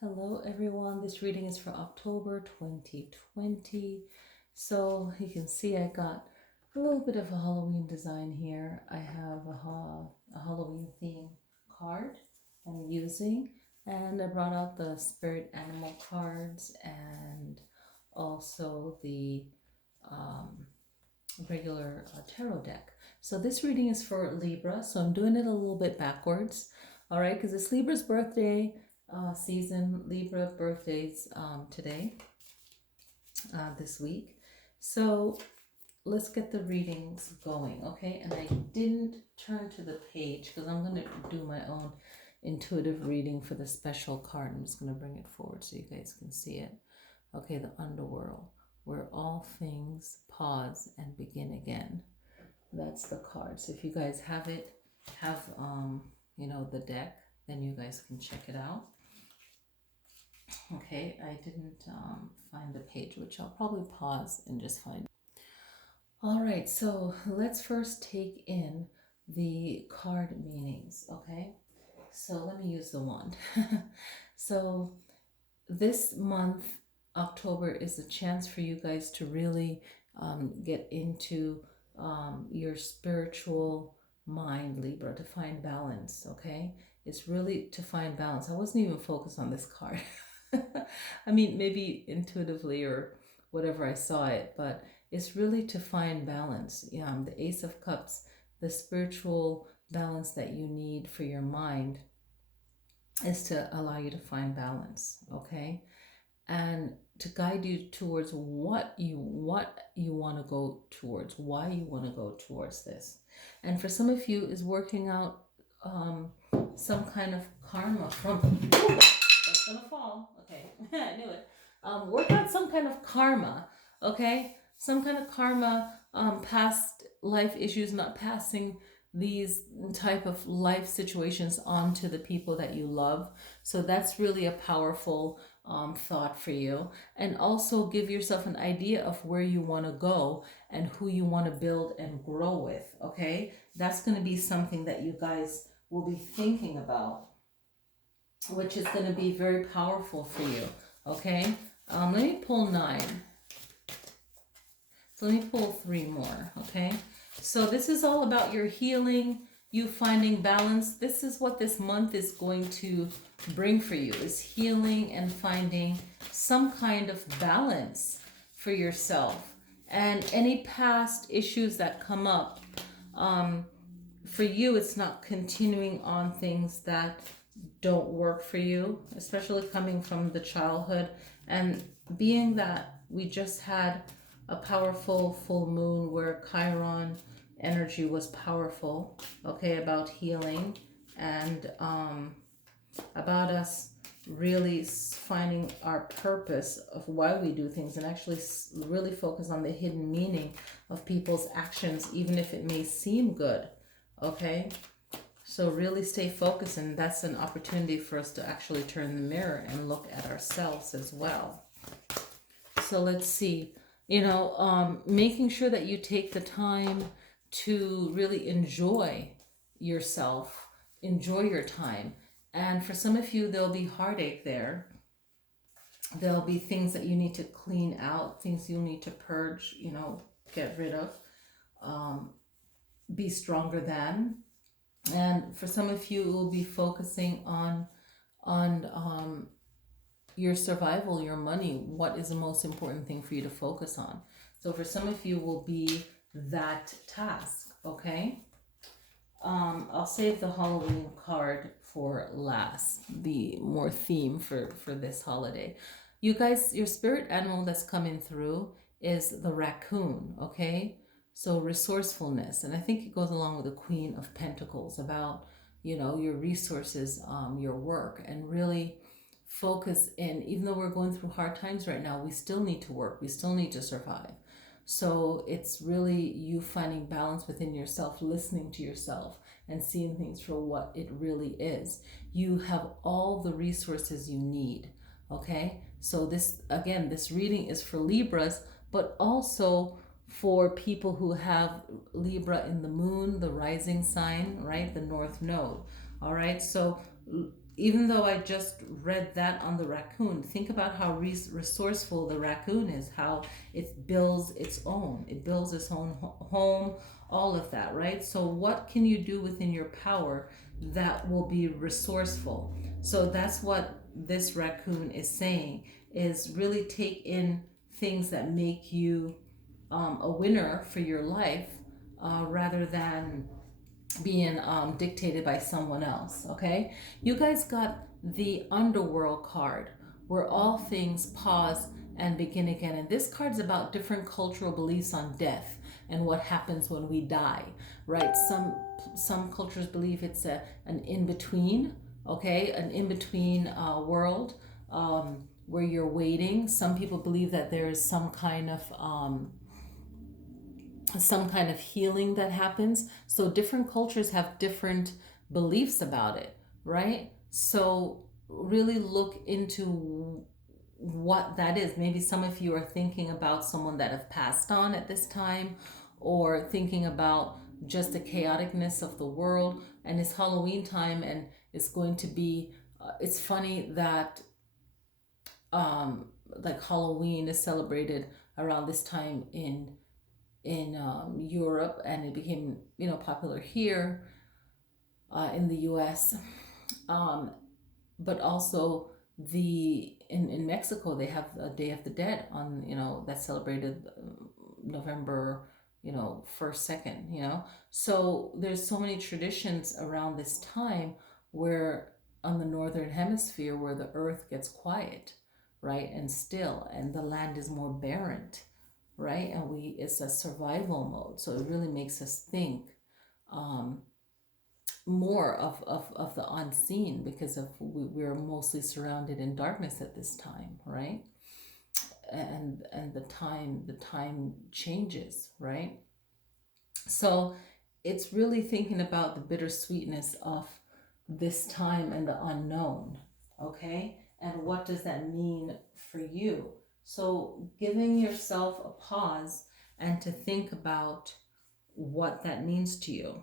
Hello everyone, this reading is for October 2020. So you can see I got a little bit of a Halloween design here. I have a Halloween theme card I'm using, and I brought out the spirit animal cards and also the um, regular tarot deck. So this reading is for Libra, so I'm doing it a little bit backwards, all right, because it's Libra's birthday season. Libra birthdays today, this week. So let's get the readings going, okay? And I didn't turn to the page because I'm going to do my own intuitive reading for the special card. I'm just going to bring it forward so you guys can see it. Okay, the underworld, where all things pause and begin again. That's the card. So if you guys have the deck, then you guys can check it out. Okay, I didn't find the page, which I'll probably pause and just find. All right, so let's first take in the card meanings, okay? So let me use the wand. So this month, October, is a chance for you guys to really get into your spiritual mind, Libra, to find balance, okay? It's really to find balance. I wasn't even focused on this card. I mean, maybe intuitively or whatever I saw it, but it's really to find balance. The Ace of Cups, the spiritual balance that you need for your mind is to allow you to find balance, okay? And to guide you towards what you want to go towards, why you want to go towards this. And for some of you is working out some kind of karma from that's gonna fall. Okay, I knew it. Work out some kind of karma. Okay, some kind of karma. Past life issues, not passing these type of life situations on to the people that you love. So that's really a powerful thought for you. And also give yourself an idea of where you want to go and who you want to build and grow with. Okay, that's going to be something that you guys will be thinking about, which is going to be very powerful for you. Okay, let me pull 9. So let me pull 3 more. Okay, so this is all about your healing, you finding balance. This is what this month is going to bring for you, is healing and finding some kind of balance for yourself. And any past issues that come up, for you, it's not continuing on things that don't work for you, especially coming from the childhood. And being that we just had a powerful full moon where Chiron energy was powerful, okay, about healing and about us really finding our purpose of why we do things, and actually really focus on the hidden meaning of people's actions, even if it may seem good, okay? So really stay focused, and that's an opportunity for us to actually turn the mirror and look at ourselves as well. So let's see, making sure that you take the time to really enjoy yourself, enjoy your time. And for some of you, there'll be heartache there. There'll be things that you need to clean out, things you'll need to purge, get rid of, be stronger than. And for some of you, it will be focusing on your survival, your money. What is the most important thing for you to focus on? So for some of you, will be that task. Okay. I'll save the Halloween card for last, the more theme for this holiday. You guys, your spirit animal that's coming through is the raccoon. Okay. So resourcefulness, and I think it goes along with the Queen of Pentacles, about your resources, your work, and really focus in. Even though we're going through hard times right now, we still need to work, we still need to survive. So it's really you finding balance within yourself, listening to yourself, and seeing things for what it really is. You have all the resources you need. Okay, so this reading is for Libras, but also for people who have Libra in the moon, the rising sign, right? The North Node. All right. So even though I just read that on the raccoon, think about how resourceful the raccoon is, how it builds its own. It builds its own home, all of that, right? So, what can you do within your power that will be resourceful? So, that's what this raccoon is saying, is really take in things that make you a winner for your life, rather than being dictated by someone else. Okay, you guys got the underworld card, where all things pause and begin again, and this card's about different cultural beliefs on death and what happens when we die, right? Some cultures believe it's an in-between, okay, an in-between world, where you're waiting. Some people believe that there's some kind of healing that happens. So different cultures have different beliefs about it, right? So really look into what that is. Maybe some of you are thinking about someone that have passed on at this time, or thinking about just the chaoticness of the world. And it's Halloween time, and it's going to be it's funny that like Halloween is celebrated around this time in Europe, and it became popular here in the U.S. But also in Mexico they have a Day of the Dead on that's celebrated November 1st, 2nd. So there's so many traditions around this time, where on the northern hemisphere, where the earth gets quiet, right, and still, and the land is more barren, right, and it's a survival mode. So it really makes us think more of the unseen, because we're mostly surrounded in darkness at this time, right? And the time changes, right? So it's really thinking about the bittersweetness of this time and the unknown, okay? And what does that mean for you? So giving yourself a pause and to think about what that means to you,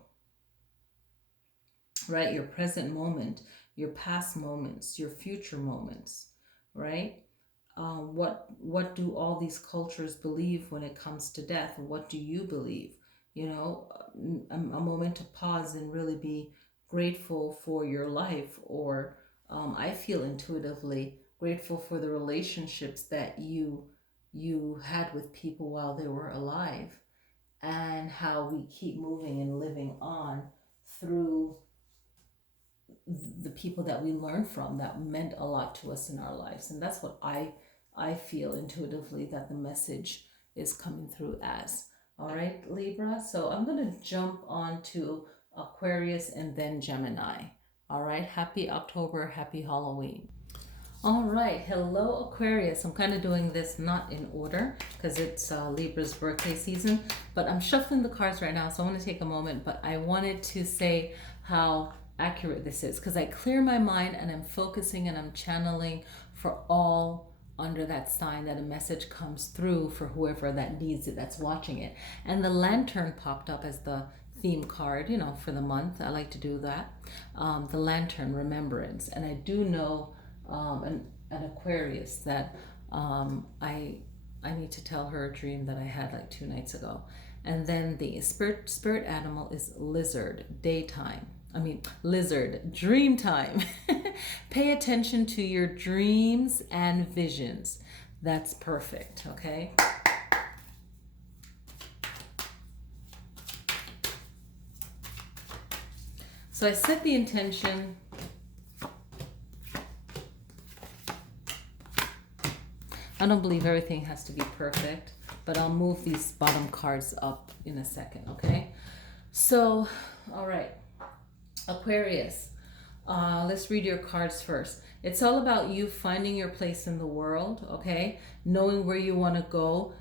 right? Your present moment, your past moments, your future moments, right? What do all these cultures believe when it comes to death? What do you believe? A moment to pause and really be grateful for your life, or I feel intuitively grateful for the relationships that you had with people while they were alive, and how we keep moving and living on through the people that we learn from, that meant a lot to us in our lives. And that's what I feel intuitively that the message is coming through as. All right, Libra. So I'm going to jump on to Aquarius and then Gemini. All right. Happy October. Happy Halloween. All right. Hello, Aquarius. I'm kind of doing this not in order because it's Libra's birthday season, but I'm shuffling the cards right now. So I want to take a moment, but I wanted to say how accurate this is, because I clear my mind and I'm focusing and I'm channeling for all under that sign, that a message comes through for whoever that needs it, that's watching it. And the lantern popped up as the theme card, for the month. I like to do that. The lantern, remembrance. And I do know an Aquarius that I need to tell her a dream that I had like 2 nights ago. And then the spirit animal is lizard, lizard, dream time. Pay attention to your dreams and visions. That's perfect, okay? So I set the intention. I don't believe everything has to be perfect, but I'll move these bottom cards up in a second, okay? So, all right. Aquarius, let's read your cards first. It's all about you finding your place in the world, okay? Knowing where you want to go,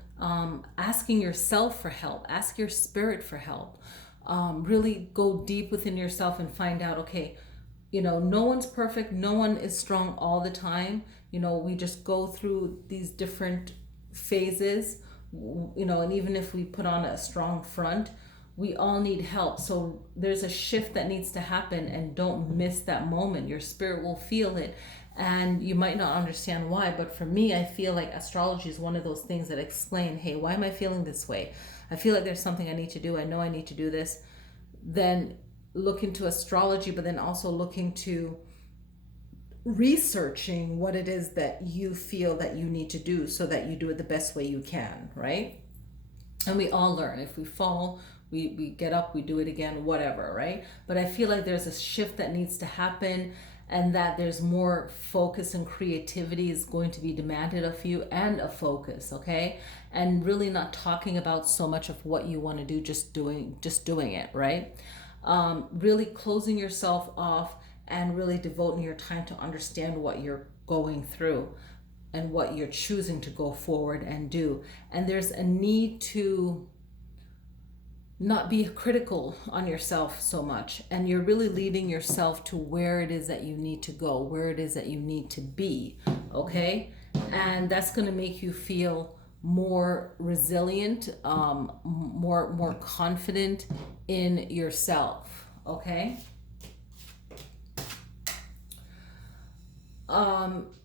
asking yourself for help, ask your spirit for help. Really go deep within yourself and find out, okay, no one's perfect, no one is strong all the time. We just go through these different phases, and even if we put on a strong front, we all need help. So there's a shift that needs to happen, and don't miss that moment. Your spirit will feel it, and you might not understand why, but for me, I feel like astrology is one of those things that explain, hey, why am I feeling this way? I feel like there's something I need to do. I know I need to do this. Then look into astrology, but then also look into researching what it is that you feel that you need to do so that you do it the best way you can, right? And we all learn. If we fall, we get up, we do it again, whatever, right? But I feel like there's a shift that needs to happen, and that there's more focus and creativity is going to be demanded of you, and a focus, okay? And really not talking about so much of what you want to do, just doing it, right? Really closing yourself off and really devoting your time to understand what you're going through and what you're choosing to go forward and do. And there's a need to not be critical on yourself so much, and you're really leading yourself to where it is that you need to go, where it is that you need to be, okay? And that's going to make you feel more resilient, more confident in yourself, okay?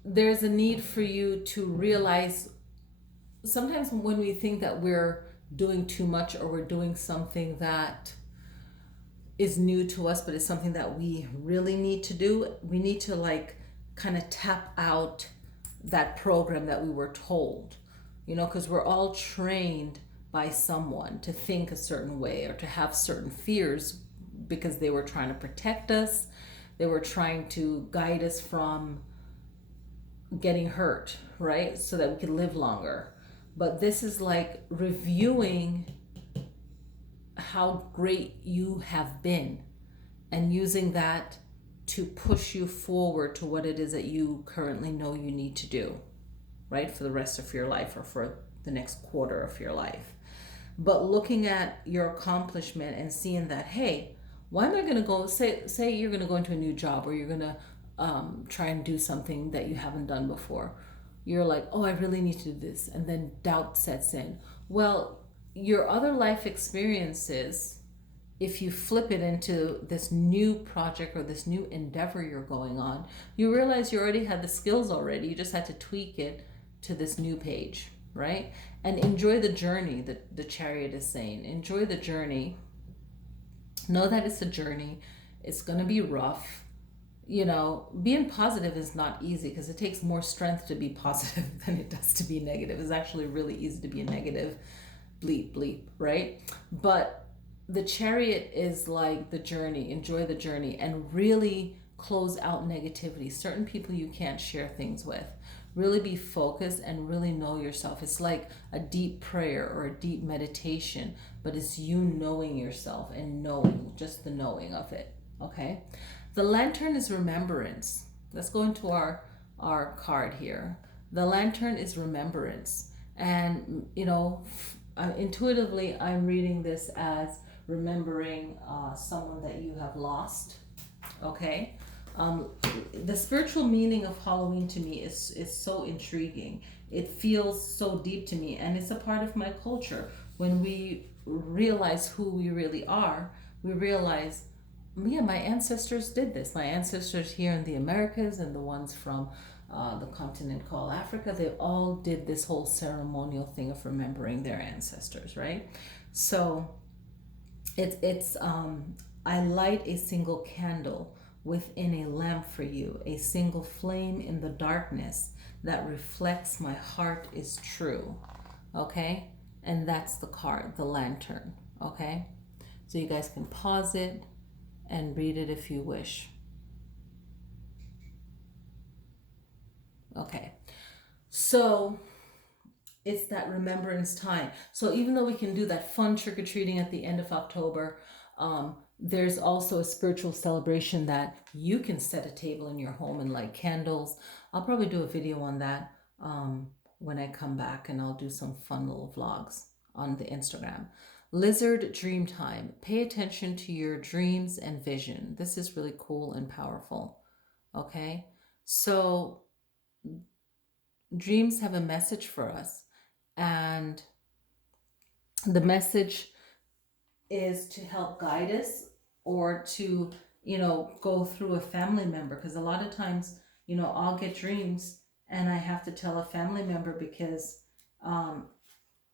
There's a need for you to realize, sometimes when we think that we're doing too much, or we're doing something that is new to us but is something that we really need to do, we need to like kind of tap out that program that we were told, because we're all trained by someone to think a certain way or to have certain fears, because they were trying to protect us, they were trying to guide us from getting hurt, right? So that we could live longer. But this is like reviewing how great you have been and using that to push you forward to what it is that you currently know you need to do, right? For the rest of your life, or for the next quarter of your life. But looking at your accomplishment and seeing that, hey, why am I going to go, say you're going to go into a new job, or you're going to try and do something that you haven't done before. You're like, oh, I really need to do this. And then doubt sets in. Well, your other life experiences, if you flip it into this new project or this new endeavor you're going on, you realize you already had the skills already. You just had to tweak it to this new page, right? And enjoy the journey, the chariot is saying. Enjoy the journey. Know that it's a journey. It's going to be rough. Being positive is not easy, because it takes more strength to be positive than it does to be negative. It's actually really easy to be a negative, bleep, bleep, right? But the chariot is like the journey. Enjoy the journey and really close out negativity. Certain people you can't share things with. Really be focused and really know yourself. It's like a deep prayer or a deep meditation, but it's you knowing yourself and knowing, just the knowing of it, okay? The lantern is remembrance. Let's go into our card here. The lantern is remembrance. And, intuitively, I'm reading this as remembering someone that you have lost, okay? The spiritual meaning of Halloween to me is so intriguing. It feels so deep to me, and it's a part of my culture. When we realize who we really are, we realize, yeah, my ancestors did this. My ancestors here in the Americas and the ones from the continent called Africa, they all did this whole ceremonial thing of remembering their ancestors, right? So it's I light a single candle within a lamp for you, a single flame in the darkness that reflects my heart is true, okay? And that's the card, the lantern, okay? So you guys can pause it and read it if you wish. Okay, so it's that remembrance time. So even though we can do that fun trick-or-treating at the end of October, there's also a spiritual celebration that you can set a table in your home and light candles. I'll probably do a video on that when I come back, and I'll do some fun little vlogs on the Instagram. Lizard dream time. Pay attention to your dreams and vision. This is really cool and powerful. Okay, so dreams have a message for us, and the message is to help guide us, or to, go through a family member. Because a lot of times, I'll get dreams and I have to tell a family member because um,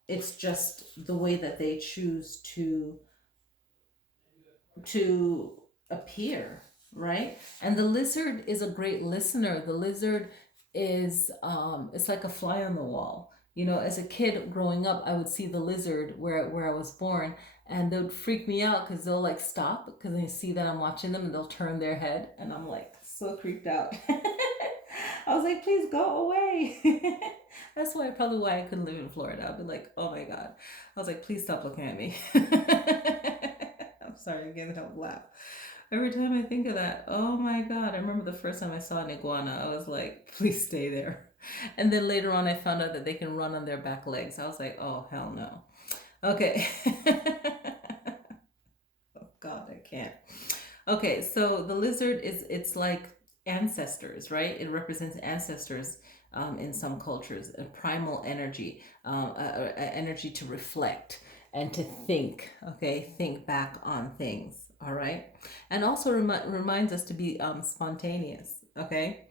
it's just the way that they choose to appear, right? And the lizard is a great listener. The lizard is it's like a fly on the wall. As a kid growing up, I would see the lizard where I was born, and they would freak me out because they'll like stop because they see that I'm watching them, and they'll turn their head, and I'm like so creeped out. I was like, please go away. That's probably why I couldn't live in Florida. I'd be like, oh my God. I was like, please stop looking at me. I'm sorry, again, don't laugh. Every time I think of that, oh my God. I remember the first time I saw an iguana, I was like, please stay there. And then later on, I found out that they can run on their back legs. I was like, oh, hell no. Okay. Oh God, I can't. Okay, so the lizard it's like ancestors, right? It represents ancestors in some cultures, a primal energy, energy to reflect and to think, okay? Think back on things, all right? And also reminds us to be spontaneous, okay?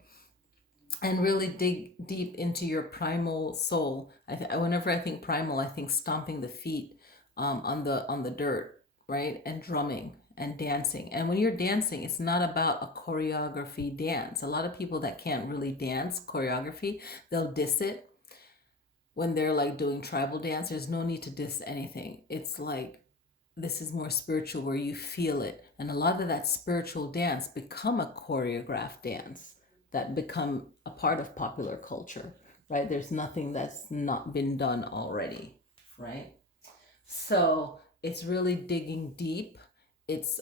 And really dig deep into your primal soul. Whenever I think primal, I think stomping the feet on the dirt, right, and drumming and dancing. And when you're dancing, it's not about a choreography dance. A lot of people that can't really dance choreography, they'll diss it when they're like doing tribal dance. There's no need to diss anything. It's like this is more spiritual where you feel it, and a lot of that spiritual dance become a choreographed dance that become a part of popular culture, right? There's nothing that's not been done already, right? So it's really digging deep. It's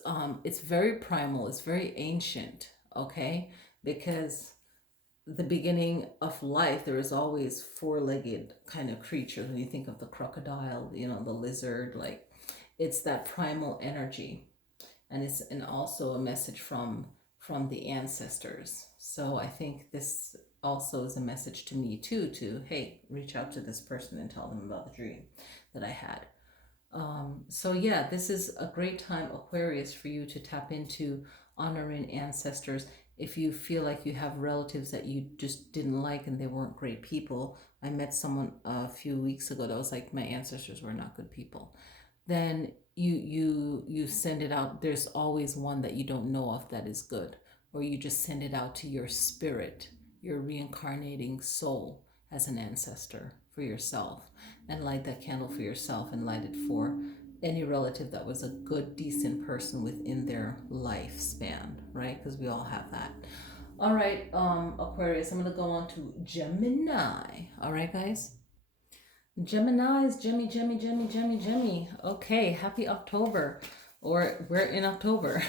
very primal, it's very ancient, okay? Because the beginning of life, there is always four-legged kind of creatures. When you think of the crocodile, the lizard, like it's that primal energy. And also a message from the ancestors. So I think this also is a message to me too, to hey, reach out to this person and tell them about the dream that I had. So yeah, this is a great time, Aquarius, for you to tap into honoring ancestors. If you feel like you have relatives that you just didn't like and they weren't great people, I met someone a few weeks ago that was like, my ancestors were not good people. Then you send it out. There's always one that you don't know of that is good, or you just send it out to your spirit, your reincarnating soul as an ancestor for yourself, and light that candle for yourself and light it for any relative that was a good, decent person within their lifespan, right? Because we all have that. All right, Aquarius, I'm going to go on to Gemini. All right, guys? Gemini's, Jemmy. Okay, happy October, or we're in October.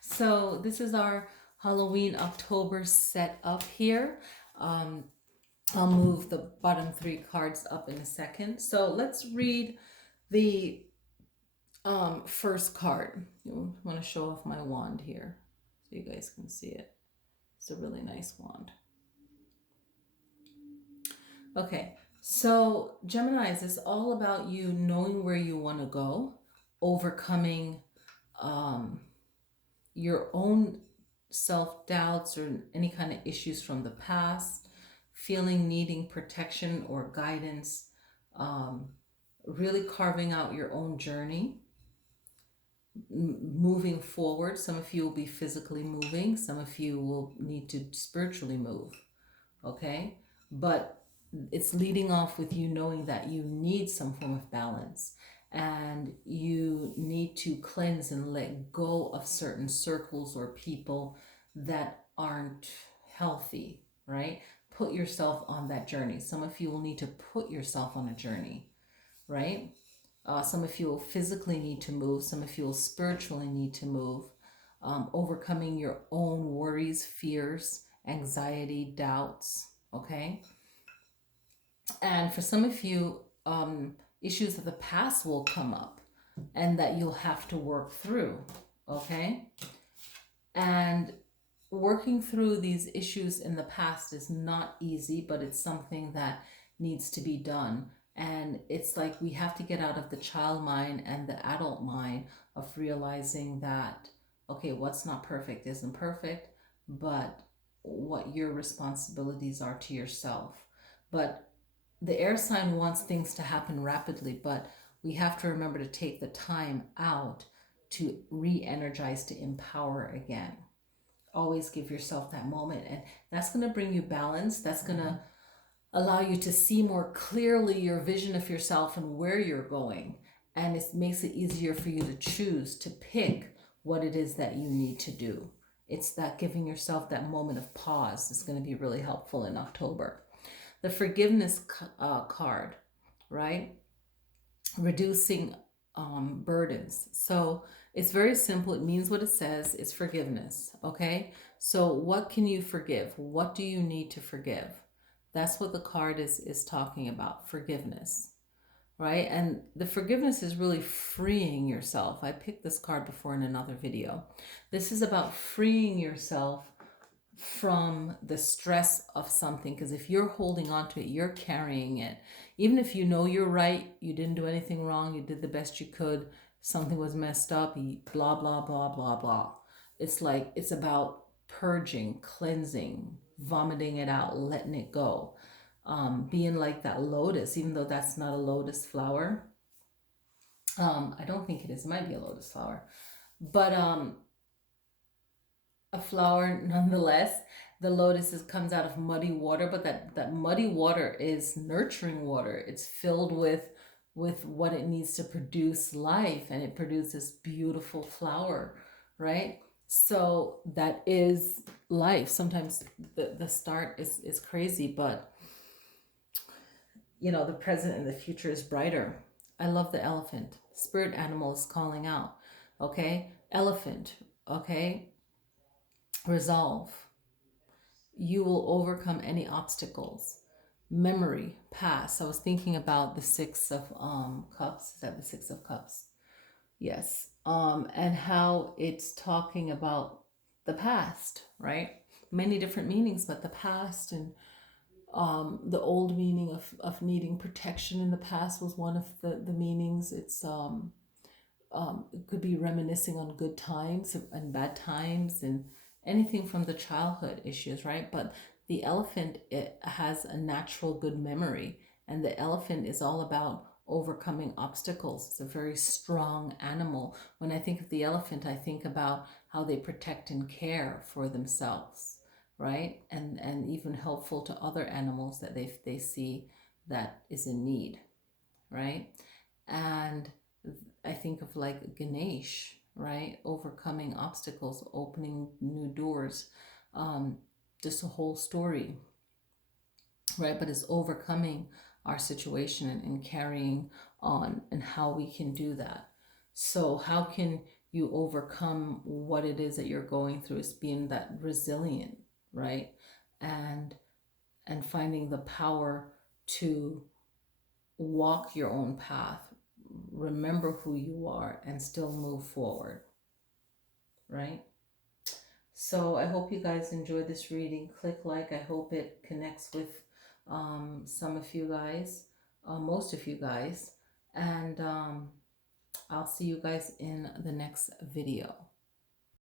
So this is our Halloween October set up here. I'll move the bottom three cards up in a second. So let's read the first card. You want to show off my wand here so you guys can see it. It's a really nice wand. Okay, so Geminis is all about you knowing where you want to go, overcoming your own self-doubts or any kind of issues from the past, feeling needing protection or guidance, really carving out your own journey, moving forward. Some of you will be physically moving, some of you will need to spiritually move, okay? But it's leading off with you knowing that you need some form of balance, and you need to cleanse and let go of certain circles or people that aren't healthy, right? Put yourself on that journey. Some of you will need to put yourself on a journey, right? Some of you will physically need to move. Some of you will spiritually need to move. Overcoming your own worries, fears, anxiety, doubts, okay? And for some of you, issues of the past will come up and that you'll have to work through, okay? And working through these issues in the past is not easy, but it's something that needs to be done. And it's like we have to get out of the child mind and the adult mind of realizing that, okay, what's not perfect isn't perfect, but what your responsibilities are to yourself. But the air sign wants things to happen rapidly, but we have to remember to take the time out to re energize, to empower again. Always give yourself that moment, and that's going to bring you balance. That's going to allow you to see more clearly your vision of yourself and where you're going. And it makes it easier for you to choose to pick what it is that you need to do. It's that giving yourself that moment of pause is going to be really helpful in October. The forgiveness card, right? Reducing burdens. So it's very simple. It means what it says. It's forgiveness. Okay. So what can you forgive? What do you need to forgive? That's what the card is talking about. Forgiveness, right? And the forgiveness is really freeing yourself. I picked this card before in another video. This is about freeing yourself from the stress of something, because if you're holding on to it, you're carrying it. Even if you know you're right, you didn't do anything wrong, you did the best you could, something was messed up, blah blah blah blah blah. It's like it's about purging, cleansing, vomiting it out, letting it go. Being like that lotus, even though that's not a lotus flower. I don't think it is. It might be a lotus flower, but a flower nonetheless. The lotus comes out of muddy water, but that muddy water is nurturing water. It's filled with what it needs to produce life, and it produces beautiful flower, right? So that is life. Sometimes the start is crazy, but the present and the future is brighter. I love the elephant. Spirit animal is calling out. Okay? Elephant. Okay? Resolve. You will overcome any obstacles. Memory, past. I was thinking about the Six of Cups. Is that the Six of Cups? Yes. And how it's talking about the past, right? Many different meanings, but the past, and the old meaning of needing protection in the past was one of the meanings. It could be reminiscing on good times and bad times and anything from the childhood issues, right? But the elephant, it has a natural good memory, and the elephant is all about overcoming obstacles. It's a very strong animal. When I think of the elephant, I think about how they protect and care for themselves, right? And even helpful to other animals that they see that is in need, right? And I think of like Ganesh, right? Overcoming obstacles, opening new doors, just a whole story, right? But it's overcoming our situation and carrying on, and how we can do that. So how can you overcome what it is that you're going through? Is being that resilient, right? And finding the power to walk your own path, remember who you are, and still move forward, right? So I hope you guys enjoy this reading. Click like. I hope it connects with some of you guys, most of you guys, and I'll see you guys in the next video.